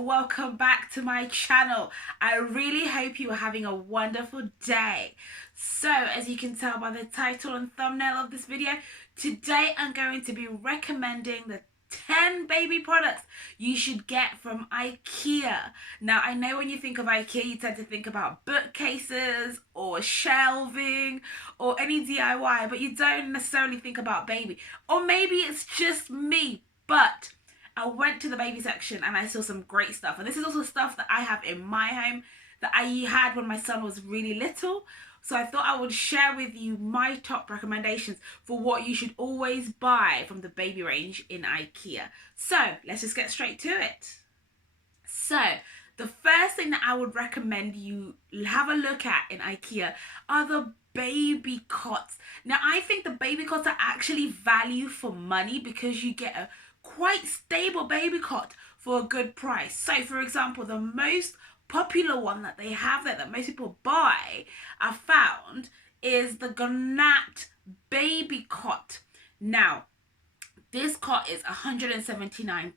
welcome back to my channel. I really hope you are having a wonderful day. So as you can tell by the title and thumbnail of this video, today I'm going to be recommending the 10 baby products you should get from Ikea. Now, I know when you think of Ikea, you tend to think about bookcases or shelving or any DIY, but you don't necessarily think about baby. Or maybe it's just me, but I went to the baby section and I saw some great stuff. And this is also stuff that I have in my home that I had when my son was really little. So I thought I would share with you my top recommendations for what you should always buy from the baby range in Ikea. So let's just get straight to it. So the first thing that I would recommend you have a look at in Ikea are the baby cots. Now, I think the baby cots are actually value for money because you get a quite stable baby cot for a good price. So for example, the most popular one that they have there that most people buy, I found, is the Gnat baby cot. Now, this cot is £179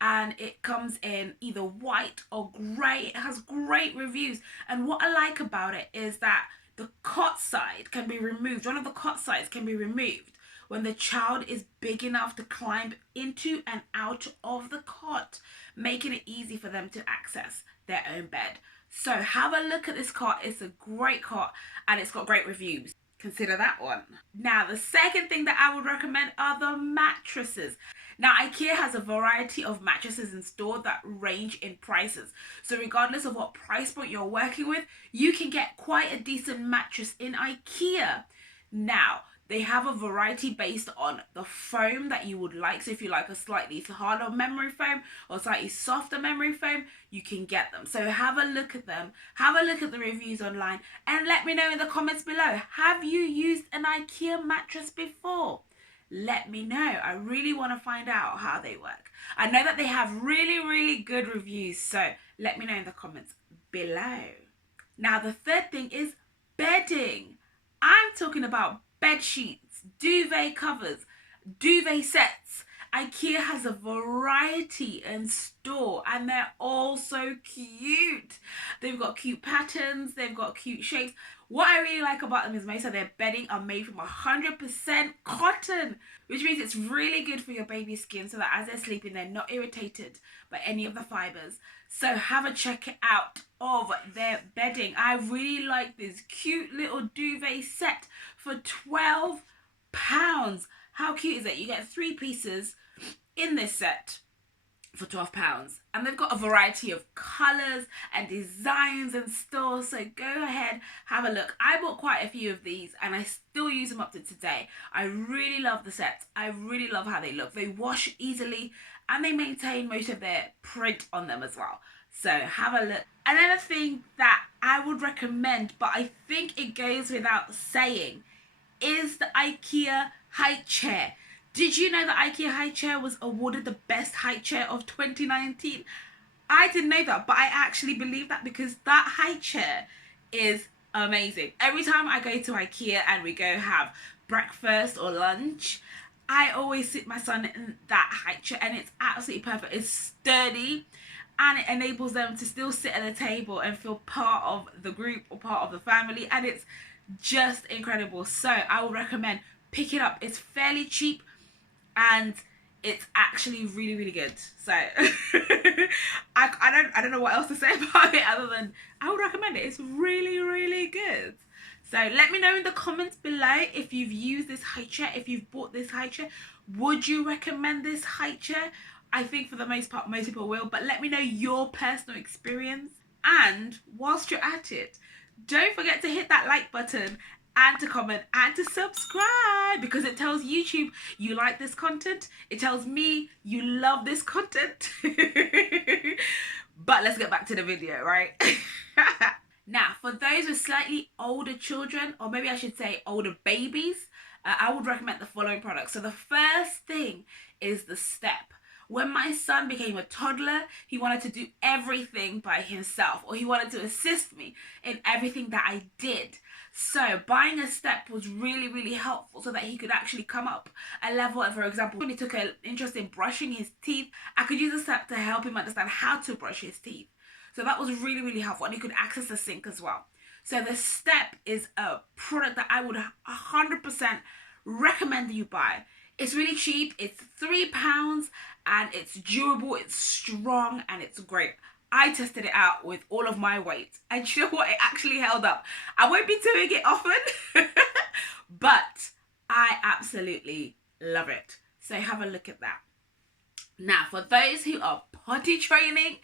and it comes in either white or grey. It has great reviews, and what I like about it is that the cot side can be removed. One of the cot sides can be removed when the child is big enough to climb into and out of the cot, making it easy for them to access their own bed. So have a look at this cot. It's a great cot and it's got great reviews. Consider that one. Now, the second thing that I would recommend are the mattresses. Now, Ikea has a variety of mattresses in store that range in prices. So regardless of what price point you're working with, you can get quite a decent mattress in Ikea. Now, they have a variety based on the foam that you would like. So if you like a slightly harder memory foam or slightly softer memory foam, you can get them. So have a look at them. Have a look at the reviews online and let me know in the comments below. Have you used an Ikea mattress before? Let me know. I really want to find out how they work. I know that they have really good reviews. So let me know in the comments below. Now, the third thing is bedding. I'm talking about bed sheets, duvet covers, duvet sets. Ikea has a variety in store and they're all so cute. They've got cute patterns, they've got cute shapes. What I really like about them is most of their bedding are made from 100% cotton, which means it's really good for your baby's skin so that as they're sleeping, they're not irritated by any of the fibers. So have a check out of their bedding. I really like this cute little duvet set for £12. How cute is it? You get 3 pieces in this set for £12, and they've got a variety of colours and designs in store, so go ahead, have a look. I bought quite a few of these and I still use them up to today. I really love the sets. I really love how they look. They wash easily and they maintain most of their print on them as well. So have a look. Another thing that I would recommend, but I think it goes without saying, is the Ikea Highchair. Did you know that Ikea Highchair was awarded the best Highchair of 2019? I didn't know that, but I actually believe that because that Highchair is amazing. Every time I go to Ikea and we go have breakfast or lunch, I always sit my son in that Highchair and it's absolutely perfect. It's sturdy and it enables them to still sit at the table and feel part of the group or part of the family, and it's just incredible. So I would recommend pick it up. It's fairly cheap and it's actually really good. So I don't know what else to say about it other than I would recommend it. It's really good. So let me know in the comments below if you've used this Highchair, if you've bought this Highchair. Would you recommend this Highchair? I think for the most part most people will, but let me know your personal experience. And whilst you're at it, don't forget to hit that like button and to comment and to subscribe, because it tells YouTube you like this content. It tells me you love this content. But let's get back to the video, right? Now, for those with slightly older children, or maybe I should say older babies, I would recommend the following products. So the first thing is the Step. When my son became a toddler, he wanted to do everything by himself, or he wanted to assist me in everything that I did. So buying a step was really, really helpful so that he could actually come up a level. For example, when he took an interest in brushing his teeth, I could use a step to help him understand how to brush his teeth. So that was really, really helpful. And he could access the sink as well. So the step is a product that I would 100% recommend you buy. It's really cheap. It's £3 and it's durable, it's strong, and it's great. I tested it out with all of my weight, and you know what? It actually held up. I won't be doing it often, but I absolutely love it. So have a look at that. Now, for those who are potty training,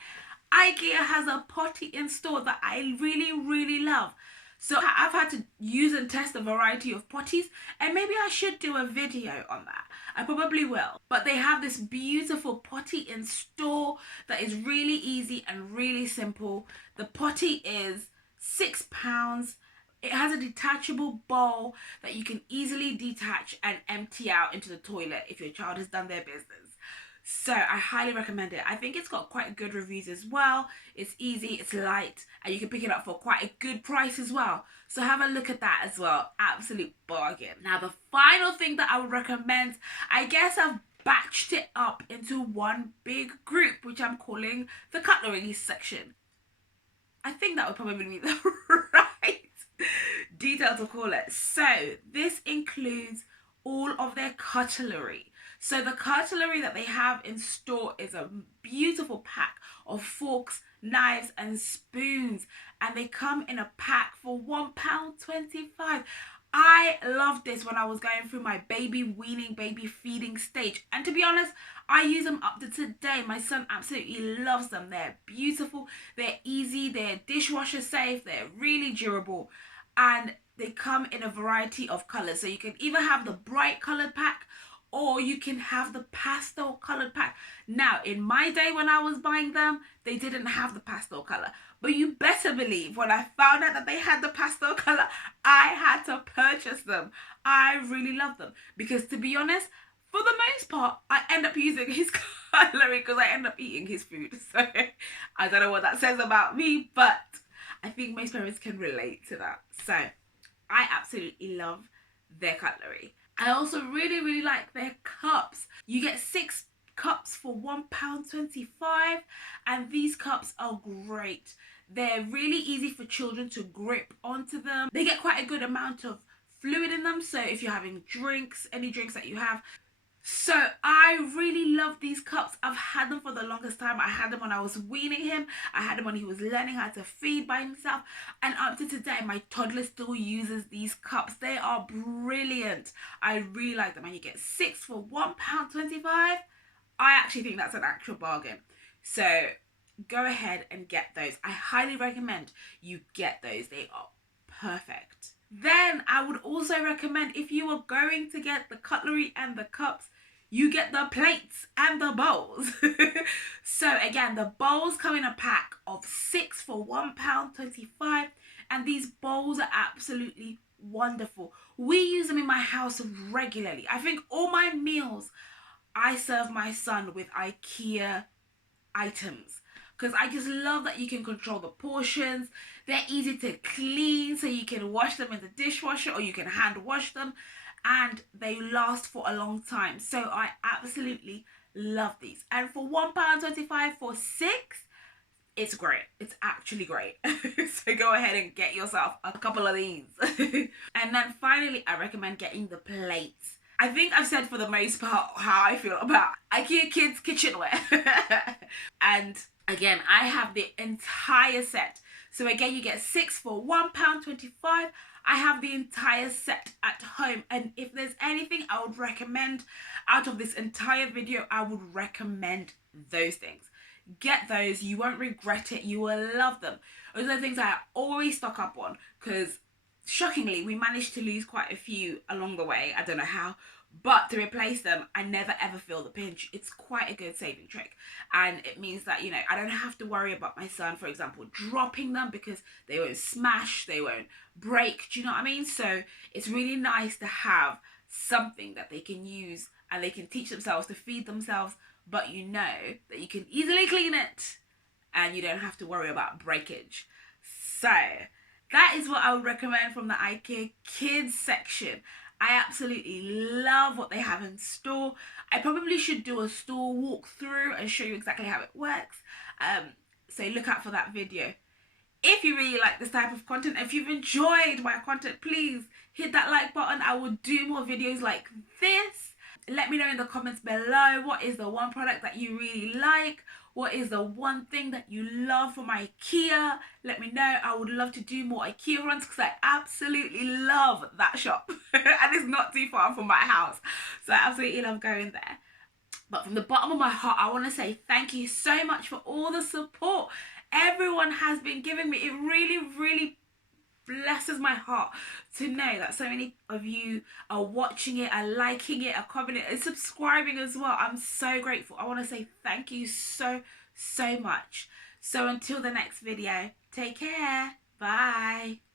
Ikea has a potty in store that I really, really love. So I've had to use and test a variety of potties, and maybe I should do a video on that. I probably will. But they have this beautiful potty in store that is really easy and really simple. The potty is £6. It has a detachable bowl that you can easily detach and empty out into the toilet if your child has done their business. So I highly recommend it. I think it's got quite good reviews as well. It's easy, it's light, and you can pick it up for quite a good price as well. So have a look at that as well. Absolute bargain. Now the final thing that I would recommend, I guess I've batched it up into one big group, which I'm calling the cutlery section. I think that would probably be the right detail to call it. So this includes all of their cutlery. So the cutlery that they have in store is a beautiful pack of forks, knives and spoons, and they come in a pack for £1.25. I loved this when I was going through my baby weaning, baby feeding stage, and to be honest, I use them up to today. My son absolutely loves them. They're beautiful, they're easy, they're dishwasher safe, they're really durable, and they come in a variety of colors. So you can either have the bright colored pack, or you can have the pastel colored pack. Now, in my day when I was buying them, they didn't have the pastel color. But you better believe when I found out that they had the pastel color, I had to purchase them. I really love them. Because to be honest, for the most part, I end up using his cutlery because I end up eating his food. So I don't know what that says about me, but I think most parents can relate to that. So I absolutely love their cutlery. I also really, really like their cups. You get 6 cups for £1.25, and these cups are great. They're really easy for children to grip onto them. They get quite a good amount of fluid in them, so if you're having drinks, any drinks that you have. So I really love these cups. I've had them for the longest time. I had them when I was weaning him. I had them when he was learning how to feed by himself. And up to today, my toddler still uses these cups. They are brilliant. I really like them. And you get 6 for £1.25. I actually think that's an actual bargain. So go ahead and get those. I highly recommend you get those. They are perfect. Then I would also recommend, if you are going to get the cutlery and the cups, you get the plates and the bowls. So again, the bowls come in a pack of 6 for £1.25, and these bowls are absolutely wonderful. We use them in my house regularly. I think all my meals, I serve my son with Ikea items, because I just love that you can control the portions. They're easy to clean, so you can wash them in the dishwasher or you can hand wash them, and they last for a long time. So I absolutely love these. And for £1.25 for 6, it's great. It's actually great. So go ahead and get yourself a couple of these. And then finally, I recommend getting the plates. I think I've said for the most part how I feel about IKEA Kids kitchenware. And again, I have the entire set. So again, you get 6 for £1.25. I have the entire set at home. And if there's anything I would recommend out of this entire video, I would recommend those things. Get those. You won't regret it. You will love them. Those are the things I always stock up on, because shockingly, we managed to lose quite a few along the way. I don't know how. But to replace them, I never ever feel the pinch. It's quite a good saving trick. And it means that, you know, I don't have to worry about my son, for example, dropping them, because they won't smash, they won't break. Do you know what I mean? So it's really nice to have something that they can use and they can teach themselves to feed themselves but you know that you can easily clean it and you don't have to worry about breakage. So that is what I would recommend from the IKEA kids section. I absolutely love what they have in store. I probably should do a store walkthrough and show you exactly how it works. So look out for that video. If you really like this type of content, if you've enjoyed my content, please hit that like button. I will do more videos like this. Let me know in the comments below, what is the one product that you really like? What is the one thing that you love from IKEA? Let me know. I would love to do more IKEA runs because I absolutely love that shop. And it's not too far from my house. So I absolutely love going there. But from the bottom of my heart, I want to say thank you so much for all the support everyone has been giving me. It really, really blesses my heart to know that so many of you are watching it, are liking it, are commenting, and subscribing as well. I'm so grateful. I want to say thank you so much. So until the next video, take care. Bye.